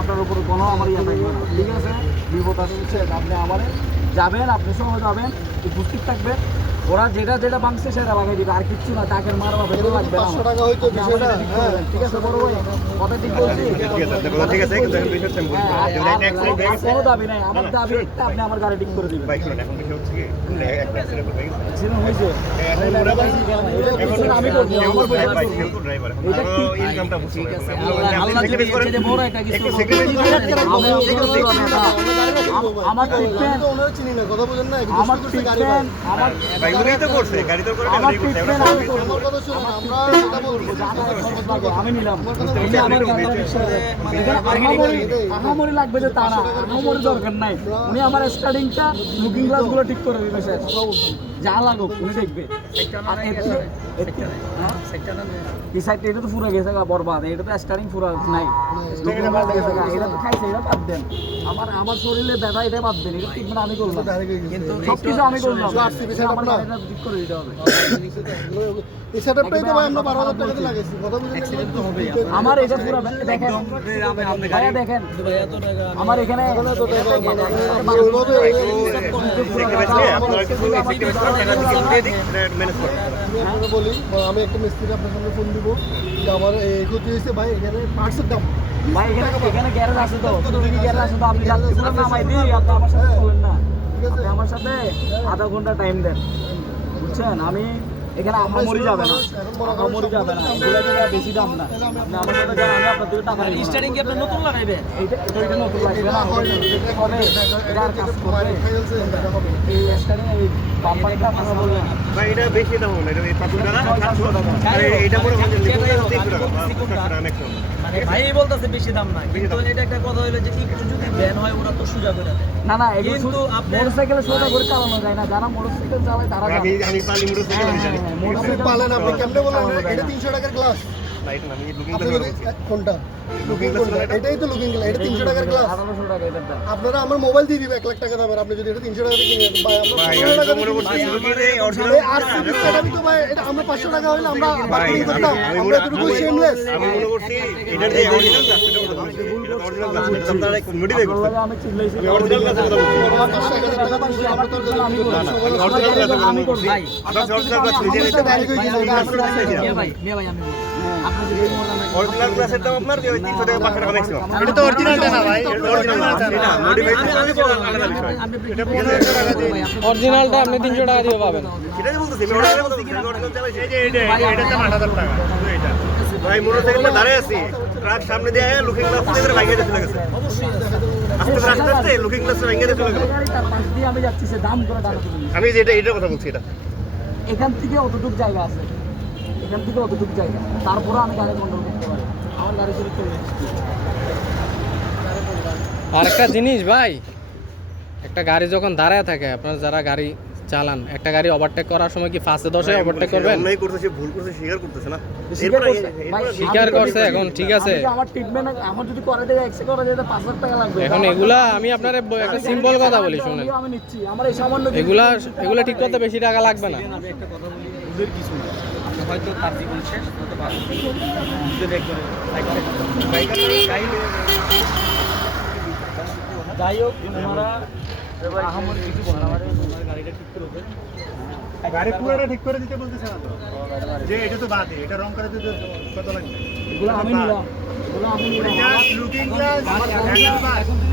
আপনার উপর কোনো আমার ইয়ে থাকবে না। ঠিক আছে? বিপদ আসছে, আপনি আবার যাবেন, আপনি সহ যাবেন, উপস্থিত থাকবেন। ওরা যেটা যেটা ভাঙছে সেটা লাগাই দিবে আর কিচ্ছু না তাকে মারবা ভেবে লাগবে না। 500 টাকা হয়তো বিষয়টা, ঠিক হ্যাঁ। ঠিক আছে বড় ভাই? কথা ঠিক বলছি? ঠিক আছে, আপনার কথা ঠিক আছে, কিন্তু এখন আর গেছে। কোনো দাবি নাই আমার দাবি আপনি আমার গাড়ি ঠিক করে দিবেন। ভাই, শুনুন, এখন বিষয় হচ্ছে কি, একটা হয়ে গেছে। হয়েছে। আমি আমার এটা আল্লাহ- বড় একটা কিছু ট্রিটমেন্ট। ট্রিটমেন্ট আমার উনিই তো করছে, গাড়ি তো করে গাড়ি করছে, আমরা আমি নিলাম। আহামরি লাগবে যে তা না আহামরি দরকার নাই। উনি আমার স্টার্টিংটা লুকিং গ্লাসগুলো ঠিক করে দিবে স্যার। যা লাগুক উনি দেখবে আর হ্যাঁ? এই সাইডটা এটা তো পুরো গেছে গা বরবাদ এটা তো স্টার্টিং পুরো নাই এটা তো খাইছে এটা বাদ দেন আমার আমার শরীরে ব্যথা এটা বাদ দেন এটা ট্রিটমেন্ট আমি করলাম কিন্তু সব কিছু আমি করলাম আমার না? ঠিক করে দিতে হবে এই সেটআপটাই তো ভাই আমরা 12000 টাকা দিয়ে লাগাইছি কথা বুঝেন আমার এটা পুরো দেখেন ভাইয়া দেখেন আমার এখানে আমি আপনাকে বলি আমি একটা মিস্ত্রি আপনার সামনে ফোন দিব যে আমার এই ক্ষতি হয়েছে। ভাই এখানে পার্টসের দাম। ভাই এখানে এখানে গ্যারেজ আছে তো। গ্যারেজ আছে? তো? আপনি নামাই দিই আপনি আমার সাথে না। আপনি আমার সাথে আধা ঘণ্টা টাইম দেন। বুঝছেন? আমি এখানে আমামরি যাবে না। আমামরি যাবে না। এগুলো টাকা বেশি দাম না। আপনি আমার সাথে যান আমি আপনার থেকে টাকা নিব। স্টার্টিং কি আপনি নতুন লাগাইবে? এইটা এটা এটা নতুন লাগবে না। এটা হবে এটা আর কাজ করবে। এই স্টার্টিং এই বাম্পারটা ভাই, এটা বেশি দাম না, এটা 500 টাকা, 700 আর এইটা মনে করেন যে লিখুন 300 টাকা, বা 500 টাকা মানে ভাই বলতেছে বেশি দাম নাই কিন্তু এটা একটা কথা হলো যে একটু যদি ব্যান হয় ওরা তো সোজা করে দেয়। না না এগুলো কিন্তু মোটরসাইকেলে সোজা করে চালানো যায় না। যারা মোটরসাইকেল চালায় তারা আমি আমি পালি মোটরসাইকেল আমি পালেন আপনি কেমনে যায় এটা তিনশো টাকার গ্লাস না, এটা না, যদি বলছি। কোনটা লুকিং এটা? এটাই তো লুকিং গ্লাস এটা 300 টাকার গ্লাস 1800 টাকা দাম। আপনারা আমার মোবাইল দিয়ে দিবে 1 লাখ টাকা দামের আপনি যদি এটা 300 টাকা দিয়ে কিনেন ভাই আমরা ভাই, 15 আমি টাকা তো মনে করছি দিয়ে এর original এই আরসিবি সেটআপই তো ভাই এটা আমরা 500 টাকা হইলে আমরা বার্গেনিং করতাম আমি- আমি আমরা এতটুকু আমি- শেমলেস আমি মনে করছি এটার যে কথা বলছি। এটা original glass, এটা আপনারা modify করছেন। আমি চিল্লাইছি। glass এর কথা বলছি। আমার 500 টাকা পাইছি, আমার তো আমি। না, না, আমি। বলছি। ভাই, আপনার original glass নিজে নিতে হয়ে। ভাই ভাই আমি glass এর দাম আপনার ওই 300 টাকা, 500 টাকা maximum। এটা তো original না ভাই, না, এটা modify আমি- বললাম, আলাদা বিষয়। এটা 1500 টাকা দিয়ে অরিজিনালটা আপনি তিনশো টাকা দিয়ে পাবেন সেটাই বলতেছি, আমি বলছি, চালাইছি। এই যে এটা, এটা, এটার 8000 টাকা, শুধু এটা। ভাই মোটরসাইকেলে দাঁড়ায় আছি ট্রাক সামনে দিয়ে লুকিং গ্লাস ভাঙিয়ে চলে গেছে আস্তে আস্তে আস্তে লুকিং গ্লাস চলে গেল দিয়ে আমি যাচ্ছি সে দাম করে টাকা আমি যে এটা এটার কথা বলছি এটা এখান থেকে অতটুক জায়গা আছে এখান থেকে অতটুক জায়গা। তারপরে আমি গাড়ি কন্ট্রোল করতে পারি। আমার গাড়ি শুরু চলে আর একটা জিনিস ভাই একটা গাড়ি যখন দাঁড়ায় থাকে আপনার যারা গাড়ি চালান একটা গাড়ি ওভারটেক করার সময় কি ফার্স্টে দশে ওভারটেক করবেন? অন্যায় করতেছে ভুল করতেছে স্বীকার করতেছে না। স্বীকার এরপরে করছে। ভাই, স্বীকার আমি করছে, এখন ঠিক আছে। আমি আমার ট্রিটমেন্ট আমার যদি করে দেয় এক্সরে করে পাঁচ লাখ টাকা লাগবে। এখন এগুলা আমি আপনার একটা সিম্পল কথা বলি শুনেন। আমি নিচ্ছি। আমার এই সামান্য এগুলা এগুলা ঠিক করতে বেশি টাকা লাগবে না। আমি একটা কথা বলি ওদের কিছু না হয়তো তার জীবন শেষ হতে পারে যদি একজন যাই হোক ওনারা আহামরি কিছু গাড়িটা ঠিক করে দেবে। গাড়ি পুরোটা ঠিক করে দিতে বলতেছে না তো যে এটা তো বাদে এটা রং করে দিতে কত লাগবে? এগুলো আমি নিলাম। এগুলো আমি নিলাম। লুকিং গ্লাস হ্যান্ডেল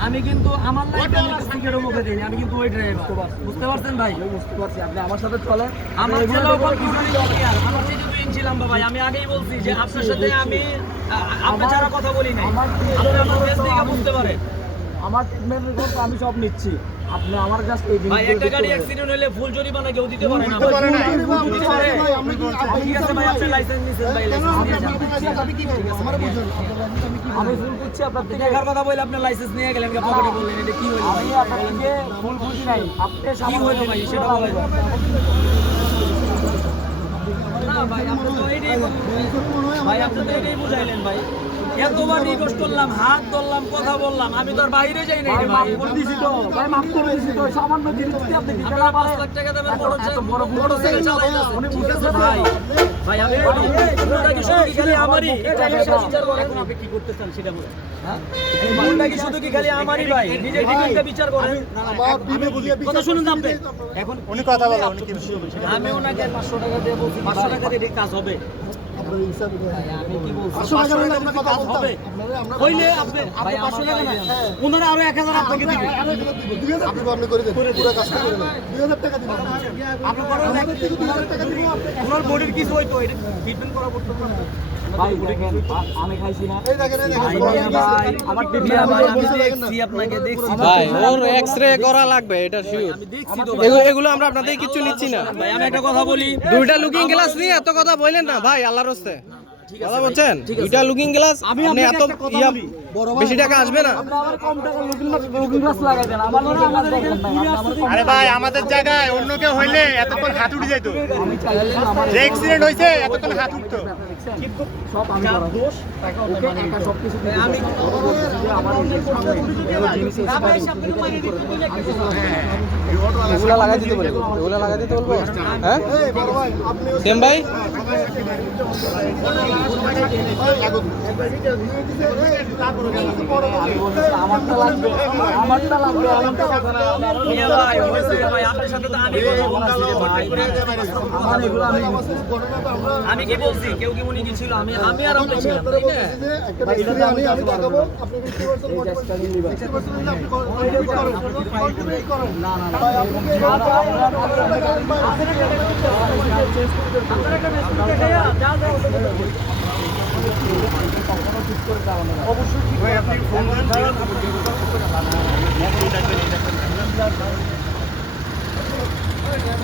আমি যে যে কিন্তু আমার লাইফে আমি টিকেটও মুখে আমি কিন্তু ওই ড্রাইভার বুঝতে পারছেন ভাই বুঝতে পারছি আপনি আমার সাথে চলে আমার ভাই আমি আগেই বলছি যে আপনার সাথে আমি আপনার ছাড়া কথা বলি নাই। আমার আপনি আমার ফেস দেখে বুঝতে পারেন। আমার ট্রিটমেন্ট রিপোর্ট আমি সব নিচ্ছি। আপনি আমার কাছে এই ভাই একটা গাড়ি অ্যাক্সিডেন্ট হলে ফুল জরিমানা কেউ দিতে পারে না। ঠিক আছে ভাই আপনি লাইসেন্স নিছেন। ভাই। আমি আপনার লাইসেন্স আমি ফুল করছি আপনার থেকে টাকার কথা বলে আপনি লাইসেন্স নিয়ে গেলেন কে পকেটে বললেন এটা কি হলো? ভাই আপনার থেকে ফুল খুশি নাই। আপনি কি হলো ভাই? সেটা বলেন। না ভাই আপনি তো এইটাই ভাই আপনি তো এটাই বুঝাইলেন ভাই। এতবার রিকোয়েস্ট করলাম হাত ধরলাম কথা বললাম। আমি তো আর বাইরে যাই নাই ভাই মাফ করে দিছি তো। ভাই মাফ করে দিছি তো। সামান্য জিনিস যদি আপনি দিতে না আপনারা পাঁচ লাখ টাকা দেবেন মোটরসাইকেল ঠিক ভাই ভাই আমি ভুলটা কি শুধু কি খালি আমারই? এটা। বিচার করেন আপনি কি করতে চান সেটা বলেন। হ্যাঁ? কি শুধু কি খালি আমারই ভাই? নিজের ট্রিটমেন্টটা বিচার করেন। কথা শুনুন আপনি। এখন উনি কথা বলে আমি ওনাকে পাঁচশো টাকা দিয়ে বলছি পাঁচশো টাকা দিয়ে কাজ হবে। আপনার বডির কিছু হইতো ট্রিটমেন্ট করা পড়তো ভাই আমি খাইছি না। এই দেখেন এই দেখেন ভাই ভাই আমার মিয়া ভাই আমি দেখছি আপনাকে দেখছি। ভাই ওর এক্স রে করা লাগবে এটা শিওর আমি দেখছি তো এগুলো আমরা আপনাদের কিছু নিচ্ছি না। ভাই আমি একটা কথা বলি। দুইটা লুকিং গ্লাস নিয়ে এত কথা বললেন না ভাই আল্লাহর হস্তে। কথা বলছেন? দুইটা লুকিং গ্লাস আপনি এত বেশি টাকা আসবে না? আপনি আমার কম টাকা লুকিং লুকিং গ্লাস লাগাই দেন। আমার হয় আমার দরকার নাই আপনি আমার কম আরে ভাই আমাদের জায়গায় অন্য কেউ হইলে এতক্ষণ হাত উঠে আমি আমার যে অ্যাক্সিডেন্ট হয়েছে এতক্ষণ হাত উঠতো। আমি আমি এগুলা লাগাই দিতে বলব। এগুলা লাগাই দিতে বলব। হ্যাঁ? ভাই আমি কি বলছি? কেউ কি উনি কি ছিল আমি আমি আর আপনি ছিলাম না। ভাই আপনি কি আপনার একটা মেসেজ দেখাইয়া যা যা ভাই আপনি ফোন করেন